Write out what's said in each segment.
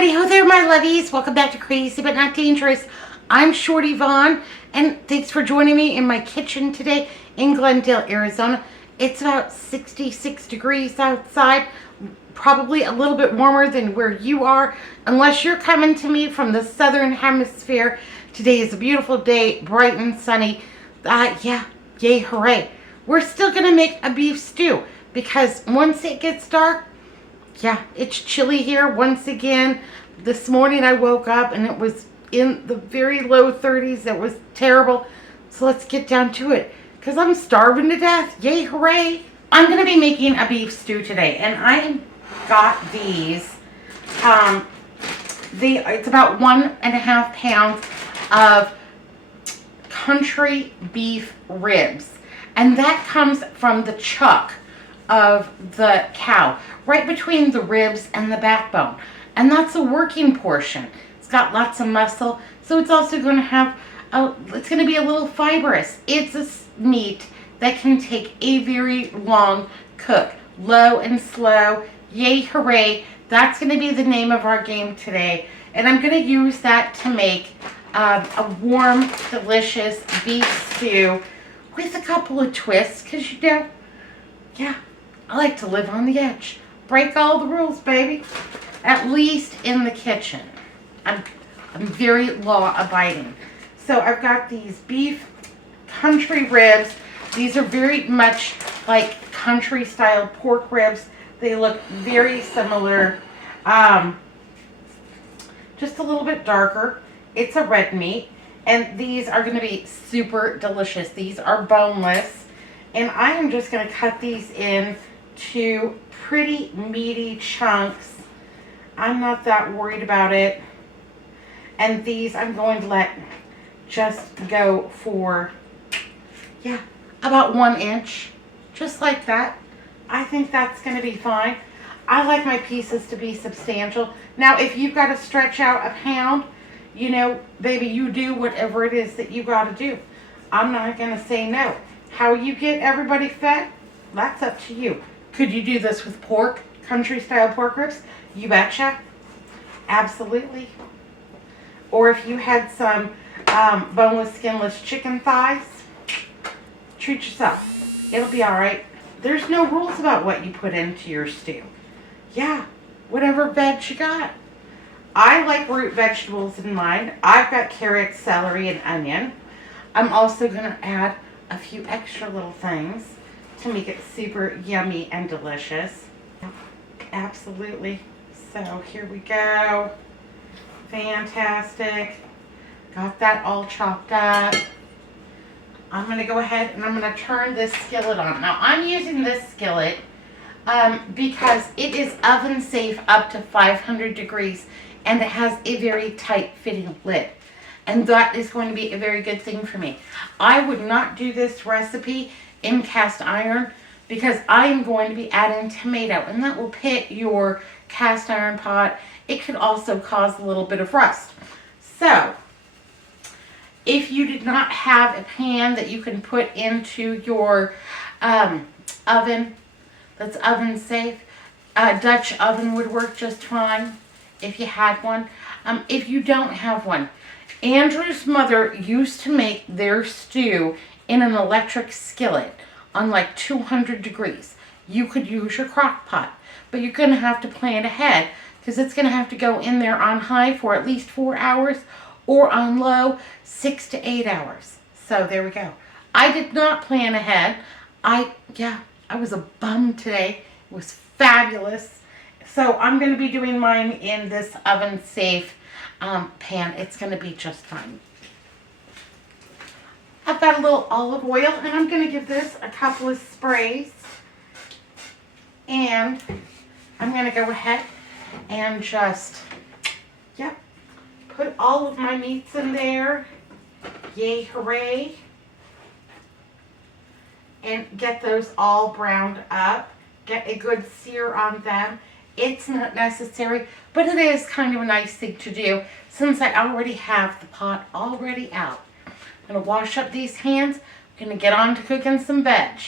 Howdy ho there, my lovies. Welcome back to Crazy But Not Dangerous. I'm Shorty Vaughn, and thanks for joining me in my kitchen today in Glendale, Arizona. It's about 66 degrees outside, probably a little bit warmer than where you are, unless you're coming to me from the southern hemisphere. Today is a beautiful day, bright and sunny. Yeah, yay, hooray. We're still going to make a beef stew because once it gets dark, yeah, it's chilly here once again. This morning I woke up and it was in the very low 30s. It was terrible. So let's get down to it because I'm starving to death. Yay, hooray. I'm going to be making a beef stew today, and I got these. It's about 1.5 pounds of country beef ribs, and that comes from the chuck of the cow, right between the ribs and the backbone. And that's a working portion. It's got lots of muscle, so it's also going to have it's going to be a little fibrous. It's a meat that can take a very long cook, low and slow. Yay, hooray. That's going to be the name of our game today. And I'm going to use that to make a warm, delicious beef stew with a couple of twists, because you know, yeah, I like to live on the edge. Break all the rules, baby. At least in the kitchen. I'm very law-abiding. So I've got these beef country ribs. These are very much like country-style pork ribs. They look very similar. Just a little bit darker. It's a red meat. And these are going to be super delicious. These are boneless. And I am just going to cut these in to pretty meaty chunks. I'm not that worried about it. And these I'm going to let just go for, yeah, about 1 inch. Just like that. I think that's going to be fine. I like my pieces to be substantial. Now, if you've got to stretch out a pound, you know, baby, you do whatever it is that you got to do. I'm not going to say no. How you get everybody fed, that's up to you. Could you do this with pork, country-style pork ribs? You betcha. Absolutely. Or if you had some boneless, skinless chicken thighs, treat yourself. It'll be all right. There's no rules about what you put into your stew. Yeah, whatever veg you got. I like root vegetables in mine. I've got carrot, celery, and onion. I'm also going to add a few extra little things to make it super yummy and delicious. Absolutely. So here we go. Fantastic. Got that all chopped up. I'm going to go ahead and I'm going to turn this skillet on. Now I'm using this skillet because it is oven safe up to 500 degrees and it has a very tight fitting lid. And that is going to be a very good thing for me. I would not do this recipe in cast iron because I am going to be adding tomato, and that will pit your cast iron pot. It could also cause a little bit of rust. So, if you did not have a pan that you can put into your oven that's oven safe, a Dutch oven would work just fine if you had one. If you don't have one, Andrew's mother used to make their stew in an electric skillet on like 200 degrees. You could use your crock pot, but you're going to have to plan ahead because it's going to have to go in there on high for at least 4 hours or on low 6 to 8 hours. So there we go. I did not plan ahead. I was a bum today. It was fabulous. So I'm going to be doing mine in this oven safe pan. It's going to be just fine. I've got a little olive oil, and I'm going to give this a couple of sprays. And I'm going to go ahead and just, put all of my meats in there. Yay, hooray. And get those all browned up. Get a good sear on them. It's not necessary, but it is kind of a nice thing to do since I already have the pot already out. I'm going to wash up these hands. I'm going to get on to cooking some veg.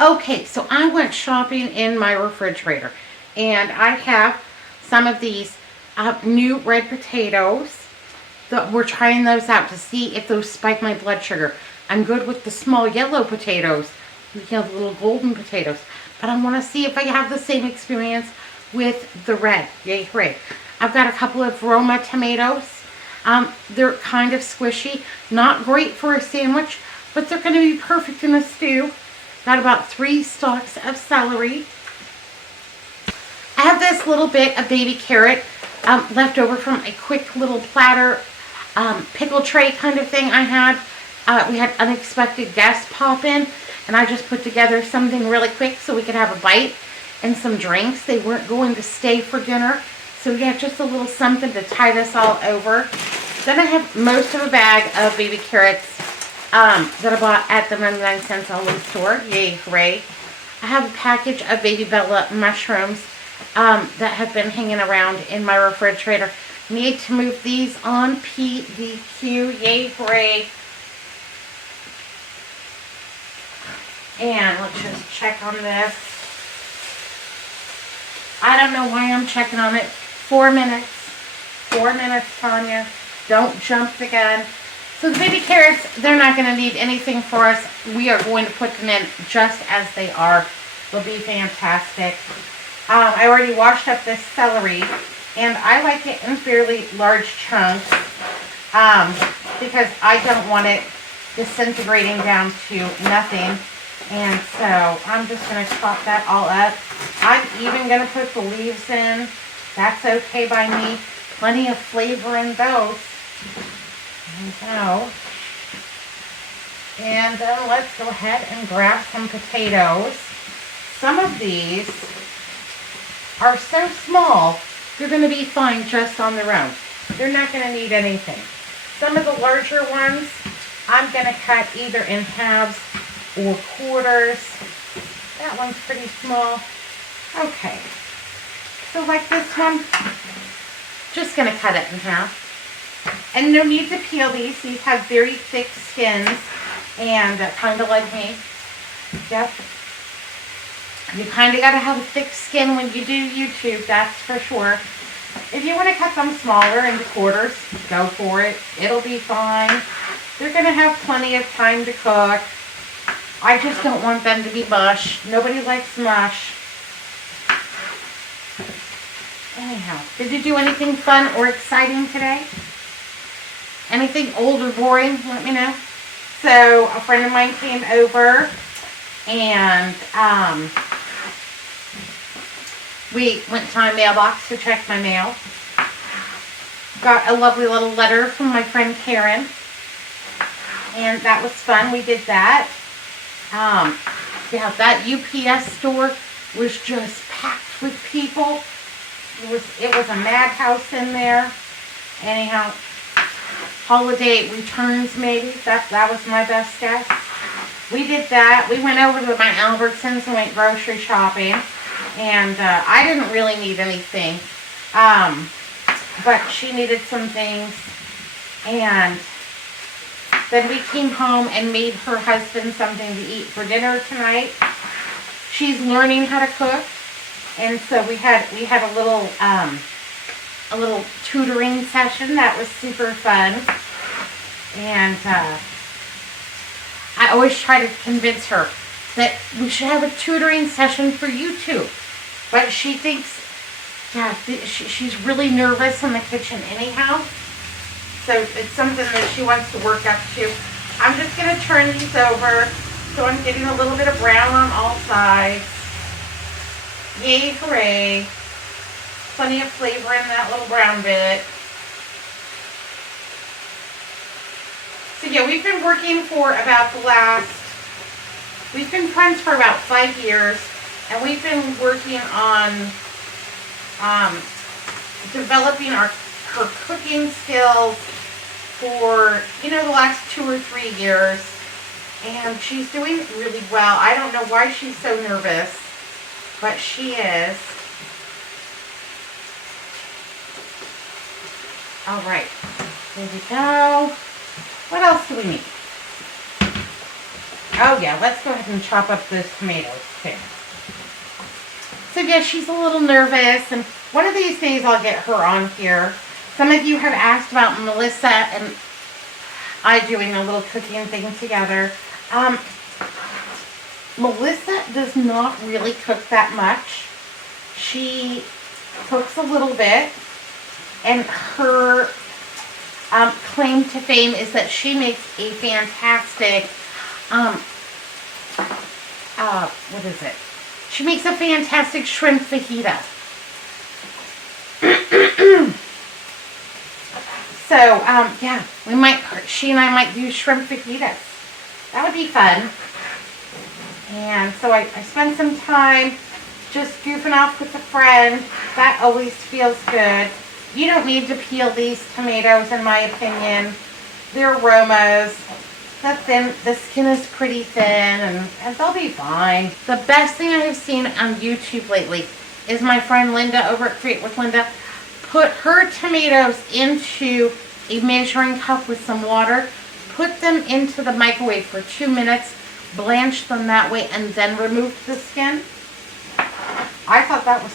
Okay, so I went shopping in my refrigerator, and I have some of these new red potatoes. We're trying those out to see if those spike my blood sugar. I'm good with the small yellow potatoes, the little golden potatoes. But I want to see if I have the same experience with the red. Yay, hooray. I've got a couple of Roma tomatoes. They're kind of squishy. Not great for a sandwich, but they're going to be perfect in a stew. Got about 3 stalks of celery. I have this little bit of baby carrot left over from a quick little platter pickle tray kind of thing I had. We had unexpected guests pop in, and I just put together something really quick so we could have a bite and some drinks. They weren't going to stay for dinner, so we had just a little something to tide us all over. Then I have most of a bag of baby carrots that I bought at the 99 cents only store. Yay, hooray. I have a package of Baby Bella mushrooms that have been hanging around in my refrigerator. Need to move these on PDQ. Yay, hooray. And let's just check on this. I don't know why I'm checking on it. 4 minutes. 4 minutes, Tanya. Don't jump the gun. So the baby carrots, they're not going to need anything for us. We are going to put them in just as they are. They'll be fantastic. I already washed up this celery, and I like it in fairly large chunks because I don't want it disintegrating down to nothing. And so I'm just going to chop that all up. I'm even going to put the leaves in. That's okay by me. Plenty of flavor in those. There we go. And then let's go ahead and grab some potatoes. Some of these are so small, they're going to be fine just on their own. They're not going to need anything. Some of the larger ones, I'm going to cut either in halves or quarters. That one's pretty small. Okay. So like this one, just going to cut it in half. And no need to peel these. These have very thick skins and kind of like me. Yep. You kind of got to have a thick skin when you do YouTube, that's for sure. If you want to cut them smaller into quarters, go for it. It'll be fine. They're going to have plenty of time to cook. I just don't want them to be mush. Nobody likes mush. Anyhow, did you do anything fun or exciting today? Anything old or boring? Let me know. So, a friend of mine came over and we went to my mailbox to check my mail. Got a lovely little letter from my friend Karen. And that was fun. We did that. Yeah, that UPS store was just packed with people. It was a madhouse in there. Anyhow, holiday returns maybe. That was my best guess. We did that. We went over to my Albertsons and went grocery shopping. And I didn't really need anything. But she needed some things. And then we came home and made her husband something to eat for dinner tonight. She's learning how to cook. And so we had a little tutoring session that was super fun. And I always try to convince her that we should have a tutoring session for YouTube. But she thinks, yeah, she's really nervous in the kitchen anyhow. So it's something that she wants to work up to. I'm just going to turn these over so I'm getting a little bit of brown on all sides. Yay, hooray. Plenty of flavor in that little brown bit. So yeah, we've been working for about we've been friends for about 5 years, and we've been working on developing her cooking skills for, the last 2 or 3 years. And she's doing really well. I don't know why she's so nervous, but she is. All right, there we go. What else do we need? Oh yeah, let's go ahead and chop up those tomatoes too. So yeah, she's a little nervous, and One of these days I'll get her on here. Some of you have asked about Melissa and I doing a little cooking thing together. Melissa does not really cook that much. She cooks a little bit, and her claim to fame is that she makes a fantastic, what is it? She makes a fantastic shrimp fajita. So, yeah, she and I might do shrimp fajitas. That would be fun. And so I spent some time just goofing off with a friend. That always feels good. You don't need to peel these tomatoes, in my opinion. They're Romas. The skin is pretty thin, and they'll be fine. The best thing I have seen on YouTube lately is my friend Linda over at Create with Linda put her tomatoes into a measuring cup with some water, put them into the microwave for 2 minutes, blanched them that way, and then removed the skin. I thought that was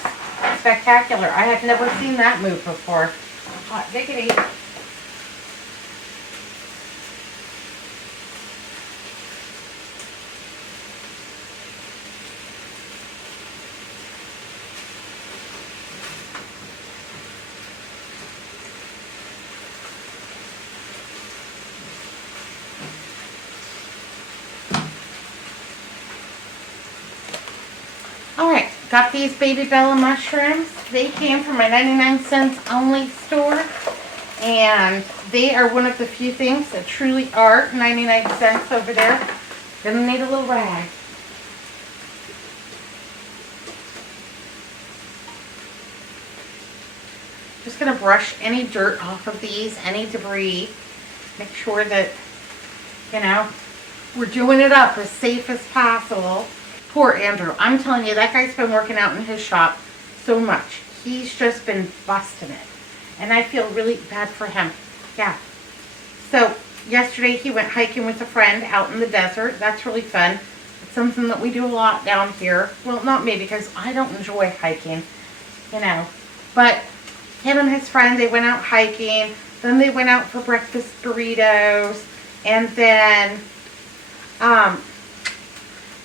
spectacular. I had never seen that move before. Hot diggity. Alright, got these Baby Bella mushrooms. They came from my 99 cents only store. And they are one of the few things that truly are 99 cents over there. Gonna need a little rag. Just gonna brush any dirt off of these, any debris. Make sure that, you know, we're doing it up as safe as possible. Poor Andrew. I'm telling you, that guy's been working out in his shop so much. He's just been busting it. And I feel really bad for him. Yeah. So, yesterday he went hiking with a friend out in the desert. That's really fun. It's something that we do a lot down here. Well, not me, because I don't enjoy hiking, you know. But him and his friend, they went out hiking. Then they went out for breakfast burritos. And then,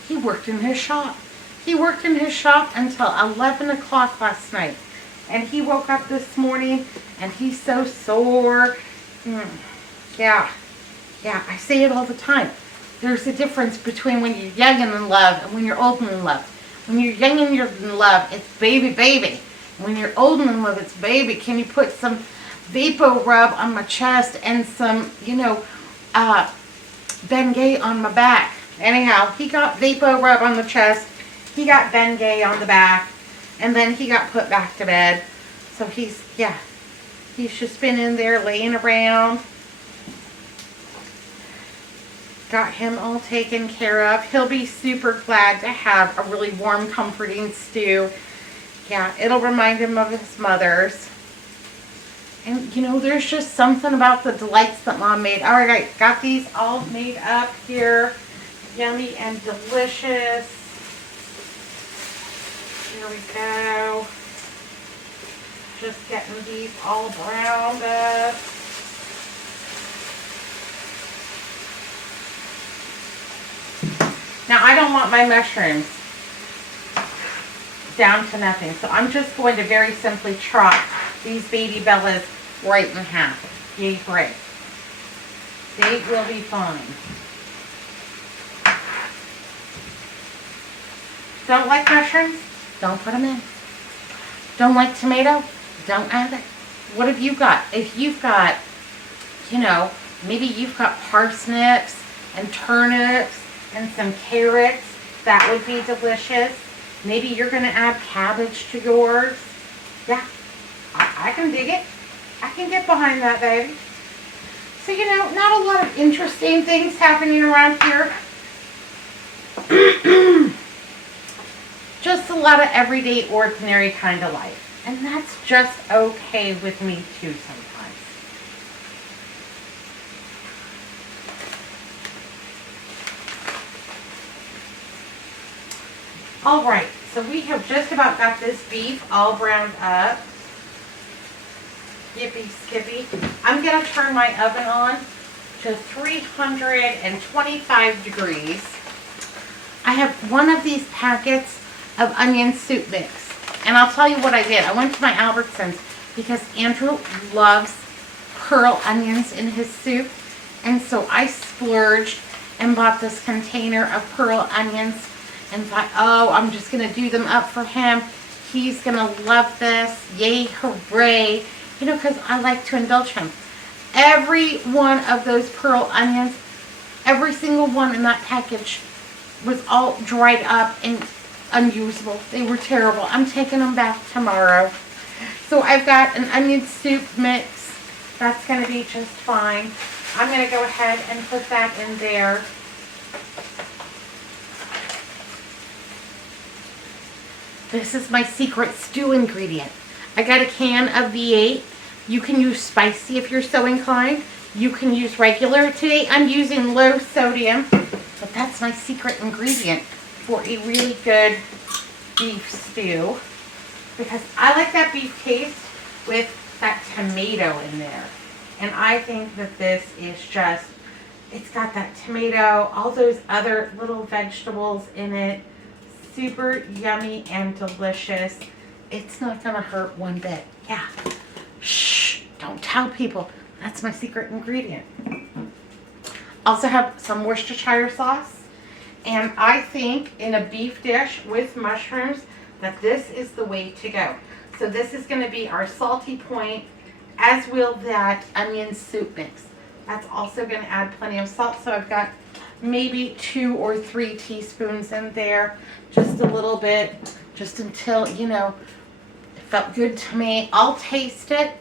he worked in his shop. He worked in his shop until 11 o'clock last night. And he woke up this morning and he's so sore. Yeah, I say it all the time. There's a difference between when you're young and in love and when you're old and in love. When you're young and you're in love, it's baby. When you're old and in love, it's baby. Can you put some Vapo Rub on my chest and some, you know, Bengay on my back? Anyhow, he got Vapo Rub on the chest. He got Bengay on the back. And then he got put back to bed. So he's just been in there laying around. Got him all taken care of. He'll be super glad to have a really warm, comforting stew. Yeah, it'll remind him of his mother's. And, you know, there's just something about the delights that Mom made. All right, got these all made up here. Yummy and delicious. Here we go. Just getting these all browned up. Now, I don't want my mushrooms down to nothing, so I'm just going to very simply chop these Baby Bellas right in half. Yay, great. They will be fine. Don't like mushrooms? Don't put them in. Don't like tomato? Don't add it. What have you got? If you've got, you know, maybe you've got parsnips and turnips and some carrots, that would be delicious. Maybe you're going to add cabbage to yours. Yeah, I can dig it. I can get behind that, baby. So, you know, not a lot of interesting things happening around here. Just a lot of everyday, ordinary kind of life. And that's just okay with me too sometimes. All right, So we have just about got this beef all browned up. Yippee skippy. I'm going to turn my oven on to 325 degrees. I have one of these packets of onion soup mix. And I'll tell you what I did. I went to my Albertsons because Andrew loves pearl onions in his soup. And so I splurged and bought this container of pearl onions and thought, oh, I'm just going to do them up for him. He's going to love this. Yay, hooray. You know, because I like to indulge him. Every one of those pearl onions, every single one in that package was all dried up and unusable. They were terrible. I'm taking them back tomorrow. So I've got an onion soup mix. That's going to be just fine. I'm going to go ahead and put that in there. This is my secret stew ingredient. I got a can of V8. You can use spicy if you're so inclined. You can use regular. Today I'm using low sodium, but that's my secret ingredient for a really good beef stew because I like that beef taste with that tomato in there. And I think that this is just, it's got that tomato, all those other little vegetables in it. Super yummy and delicious. It's not going to hurt one bit. Yeah. Shh. Don't tell people. That's my secret ingredient. Also have some Worcestershire sauce. And I think in a beef dish with mushrooms that this is the way to go. So this is going to be our salty point, as will that onion soup mix. That's also going to add plenty of salt. So I've got maybe 2 or 3 teaspoons in there. Just a little bit. Just until, you know, it felt good to me. I'll taste it.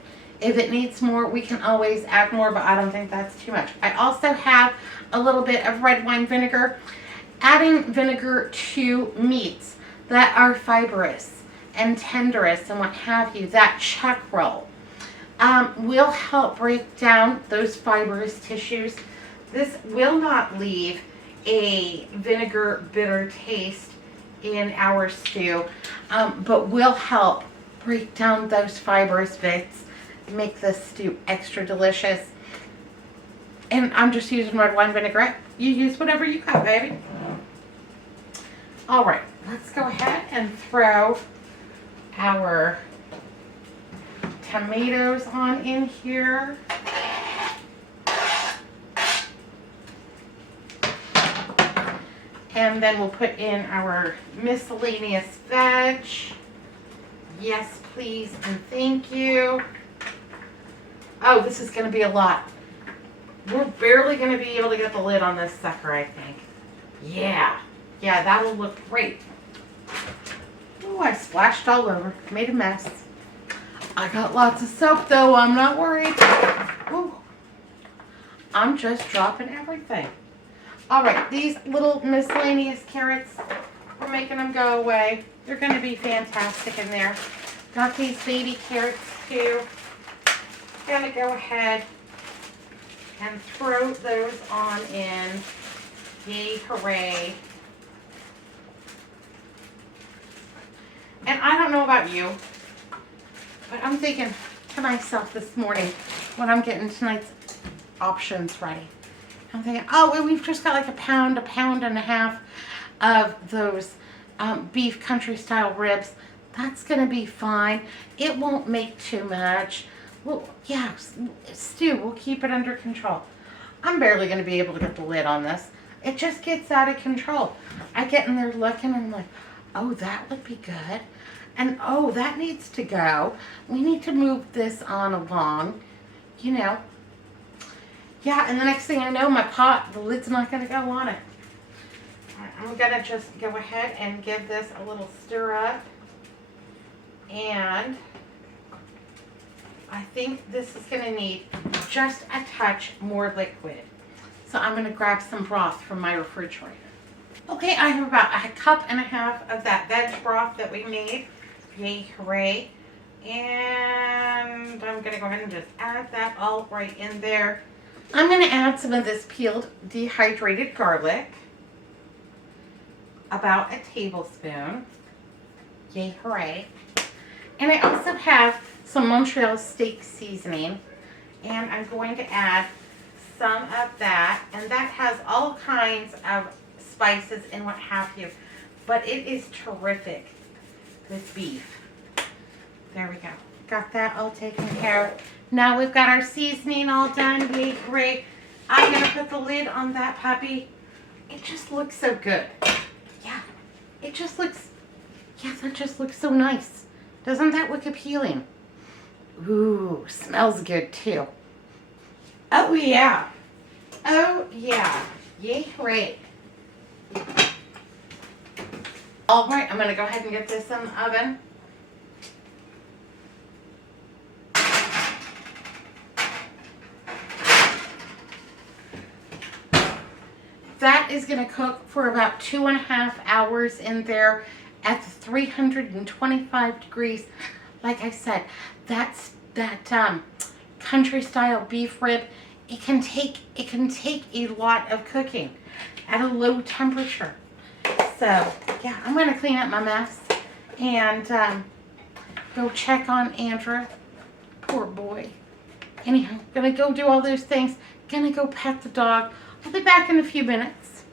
If it needs more, we can always add more, but I don't think that's too much. I also have a little bit of red wine vinegar. Adding vinegar to meats that are fibrous and tenderous and what have you, that chuck roll, will help break down those fibrous tissues. This will not leave a vinegar bitter taste in our stew, but will help break down those fibrous bits, make this stew extra delicious. And I'm just using red wine vinaigrette. You use whatever you got, baby. All right, let's go ahead and throw our tomatoes on in here. And then we'll put in our miscellaneous veg. Yes, please, and thank you. Oh, this is going to be a lot. We're barely going to be able to get the lid on this sucker, I think. Yeah. Yeah, that'll look great. Oh, I splashed all over. Made a mess. I got lots of soap, though. I'm not worried. Ooh. I'm just dropping everything. All right, these little miscellaneous carrots, we're making them go away. They're going to be fantastic in there. Got these baby carrots, too. Gonna go ahead and throw those on in. Yay, hooray. And I don't know about you, but I'm thinking to myself this morning when I'm getting tonight's options ready. I'm thinking, oh, we've just got like a pound and a half of those beef country style ribs. That's going to be fine. It won't make too much. Well, yeah, stew, we'll keep it under control. I'm barely going to be able to get the lid on this. It just gets out of control. I get in there looking and I'm like, oh, that would be good. And oh, that needs to go. We need to move this on along, you know. Yeah, and the next thing I know, my pot, the lid's not going to go on it. All right, I'm going to just go ahead and give this a little stir up. And I think this is going to need just a touch more liquid. So I'm going to grab some broth from my refrigerator. Okay, I have about a cup and a half of that veg broth that we made. Yay, hooray. And I'm going to go ahead and just add that all right in there. I'm going to add some of this peeled dehydrated garlic. About a tablespoon. Yay, hooray. And I also have some Montreal steak seasoning. And I'm going to add some of that. And that has all kinds of spices and what have you. But it is terrific with beef. There we go. Got that all taken care of. Now we've got our seasoning all done. Yay, great. I'm going to put the lid on that puppy. It just looks so good. Yeah, it just looks, yeah, that just looks so nice. Doesn't that look appealing? Ooh, smells good too. Oh yeah. Oh yeah. Yay, great. All right, I'm going to go ahead and get this in the oven. That is going to cook for about 2.5 hours in there at 325 degrees. Like I said, that country style beef rib, it can take a lot of cooking at a low temperature. So yeah, I'm going to clean up my mess and go check on Andrew. Poor boy. Anyhow, gonna go do all those things. Gonna go pet the dog. I'll be back in a few minutes.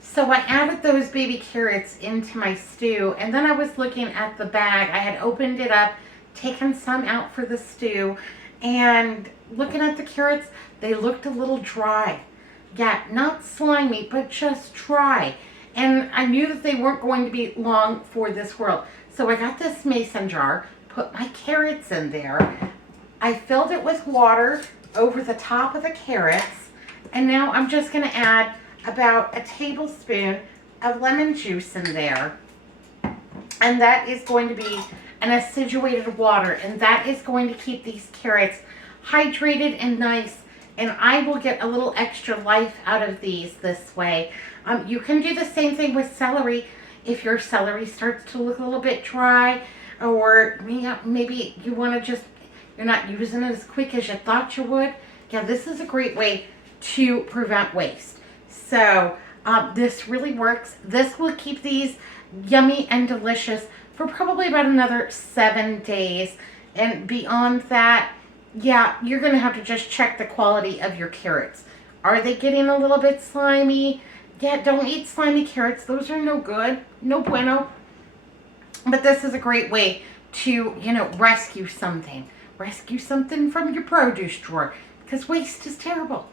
So I added those baby carrots into my stew, and then I was looking at the bag. I had opened it up, taken some out for the stew, and looking at the carrots, they looked a little dry. Yeah, not slimy, but just dry. And I knew that they weren't going to be long for this world. So I got this mason jar, put my carrots in there. I filled it with water over the top of the carrots, and now I'm just going to add about a tablespoon of lemon juice in there, and that is going to be an acidulated water, and that is going to keep these carrots hydrated and nice, and I will get a little extra life out of these this way. You can do the same thing with celery. If your celery starts to look a little bit dry, or maybe you want to just, you're not using it as quick as you thought you would, yeah, this is a great way to prevent waste. So this really works. This will keep these yummy and delicious for probably about another 7 days. And beyond that, yeah, you're going to have to just check the quality of your carrots. Are they getting a little bit slimy? Yeah, don't eat slimy carrots. Those are no good. No bueno. But this is a great way to, rescue something. Rescue something from your produce drawer. Because waste is terrible.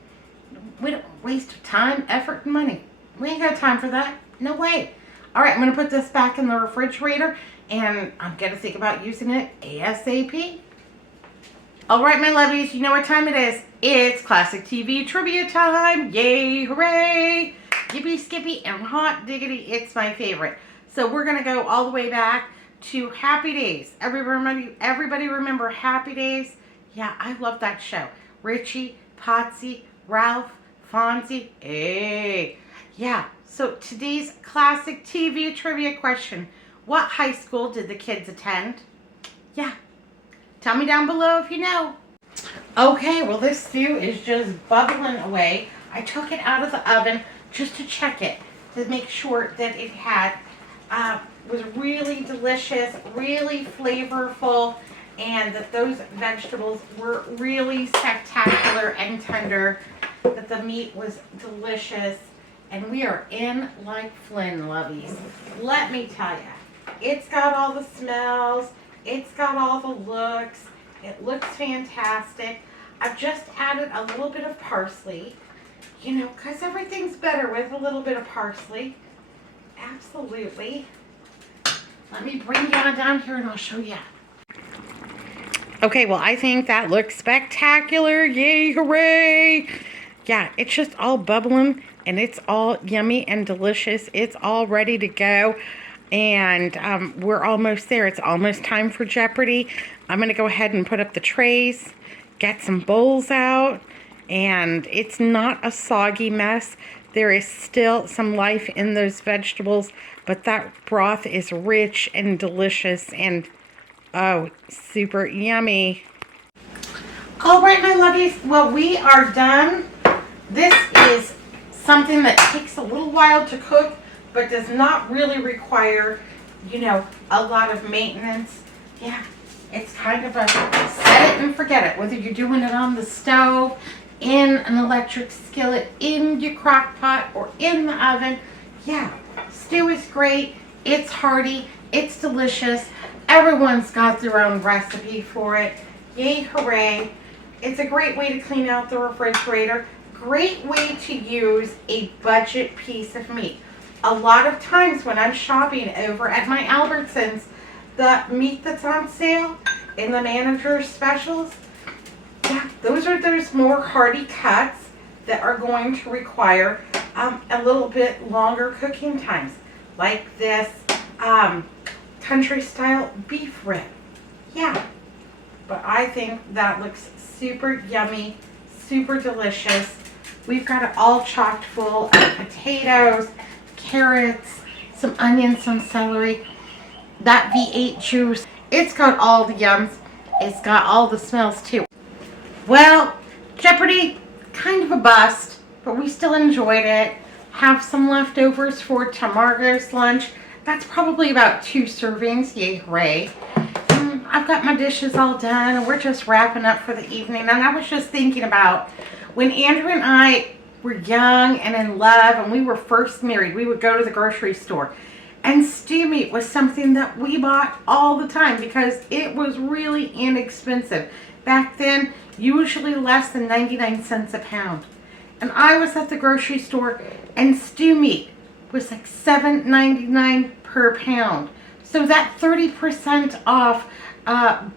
We don't waste time, effort, and money. We ain't got time for that. No way. All right, I'm going to put this back in the refrigerator, and I'm going to think about using it ASAP. All right, my lovies, you know what time it is. It's classic TV trivia time. Yay, hooray. Yippee, skippy, and hot diggity. It's my favorite. So we're going to go all the way back to Happy Days. Everybody remember Happy Days? Yeah, I love that show. Richie, Potsy, Ralph, Fonzie. Hey. Yeah, so today's classic TV trivia question. What high school did the kids attend? Yeah, tell me down below if you know. Okay, well this stew is just bubbling away. I took it out of the oven just to check it, to make sure that it was really delicious, really flavorful, and that those vegetables were really spectacular and tender, that the meat was delicious, and we are in like Flynn, lovies. Let me tell you, it's got all the smells, it's got all the looks, it looks fantastic. I've just added a little bit of parsley, because everything's better with a little bit of parsley. Absolutely. Let me bring you on down here and I'll show you. Okay, well, I think that looks spectacular. Yay, hooray. Yeah, it's just all bubbling and it's all yummy and delicious. It's all ready to go. And we're almost there. It's almost time for Jeopardy. I'm going to go ahead and put up the trays, get some bowls out, and it's not a soggy mess. There is still some life in those vegetables, but that broth is rich and delicious and, oh, super yummy. All right, my lovies. Well, we are done. This is something that takes a little while to cook, but does not really require you know, a lot of maintenance. Yeah, it's kind of a set it and forget it. Whether you're doing it on the stove, in an electric skillet, in your crock pot, or in the oven. Yeah, stew is great. It's hearty. It's delicious. Everyone's got their own recipe for it. Yay, hooray. It's a great way to clean out the refrigerator. Great way to use a budget piece of meat. A lot of times when I'm shopping over at my Albertsons, the meat that's on sale in the manager's specials, yeah, those are those more hearty cuts that are going to require a little bit longer cooking times, like this country style beef rib. Yeah, but I think that looks super yummy, super delicious. We've got it all chocked full of potatoes, carrots, some onions, some celery, that V8 juice. It's got all the yums. It's got all the smells too. Well, Jeopardy, kind of a bust, but we still enjoyed it. Have some leftovers for tomorrow's lunch. That's probably about 2 servings, yay hooray. I've got my dishes all done and we're just wrapping up for the evening. And I was just thinking about when Andrew and I were young and in love and we were first married, we would go to the grocery store. And stew meat was something that we bought all the time because it was really inexpensive. Back then, usually less than 99 cents a pound. And I was at the grocery store and stew meat was like $7.99 per pound. So that 30% off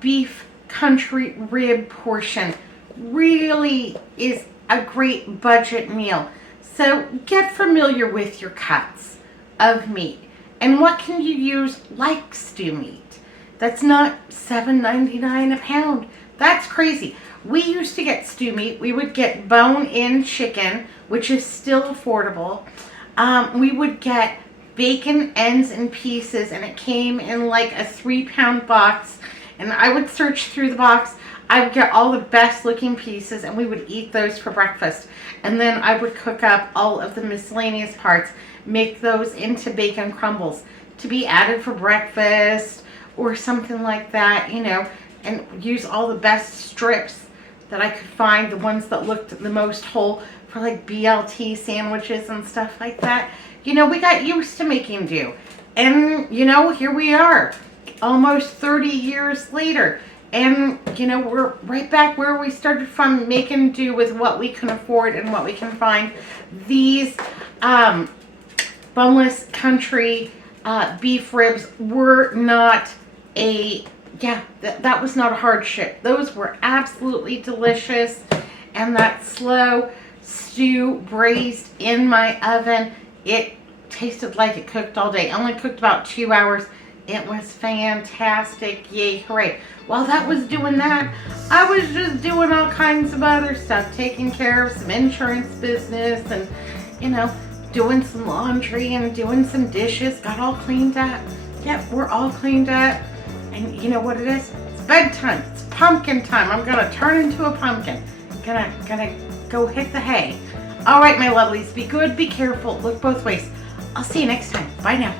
beef country rib portion really is a great budget meal. So get familiar with your cuts of meat. And what can you use like stew meat? That's not $7.99 a pound. That's crazy. We used to get stew meat. We would get bone-in chicken, which is still affordable. We would get bacon ends and pieces, and it came in like a 3-pound box. And I would search through the box. I would get all the best looking pieces, and we would eat those for breakfast. And then I would cook up all of the miscellaneous parts, make those into bacon crumbles to be added for breakfast or something like that, you know, and use all the best strips that I could find, the ones that looked the most whole for like BLT sandwiches and stuff like that. You know, we got used to making do. And, you know, here we are, almost 30 years later. And, you know, we're right back where we started from, making do with what we can afford and what we can find. These boneless country beef ribs were not a, that was not a hardship. Those were absolutely delicious. And that slow stew braised in my oven, it tasted like it cooked all day. Only cooked about 2 hours. It was fantastic. Yay, hooray. While that was doing that, I was just doing all kinds of other stuff, taking care of some insurance business and, you know, doing some laundry and doing some dishes. Got all cleaned up. Yep, we're all cleaned up. And you know what it is? It's bedtime. It's pumpkin time. I'm gonna turn into a pumpkin. Gonna go hit the hay. All right, my lovelies, be good, be careful, look both ways. I'll see you next time. Bye now.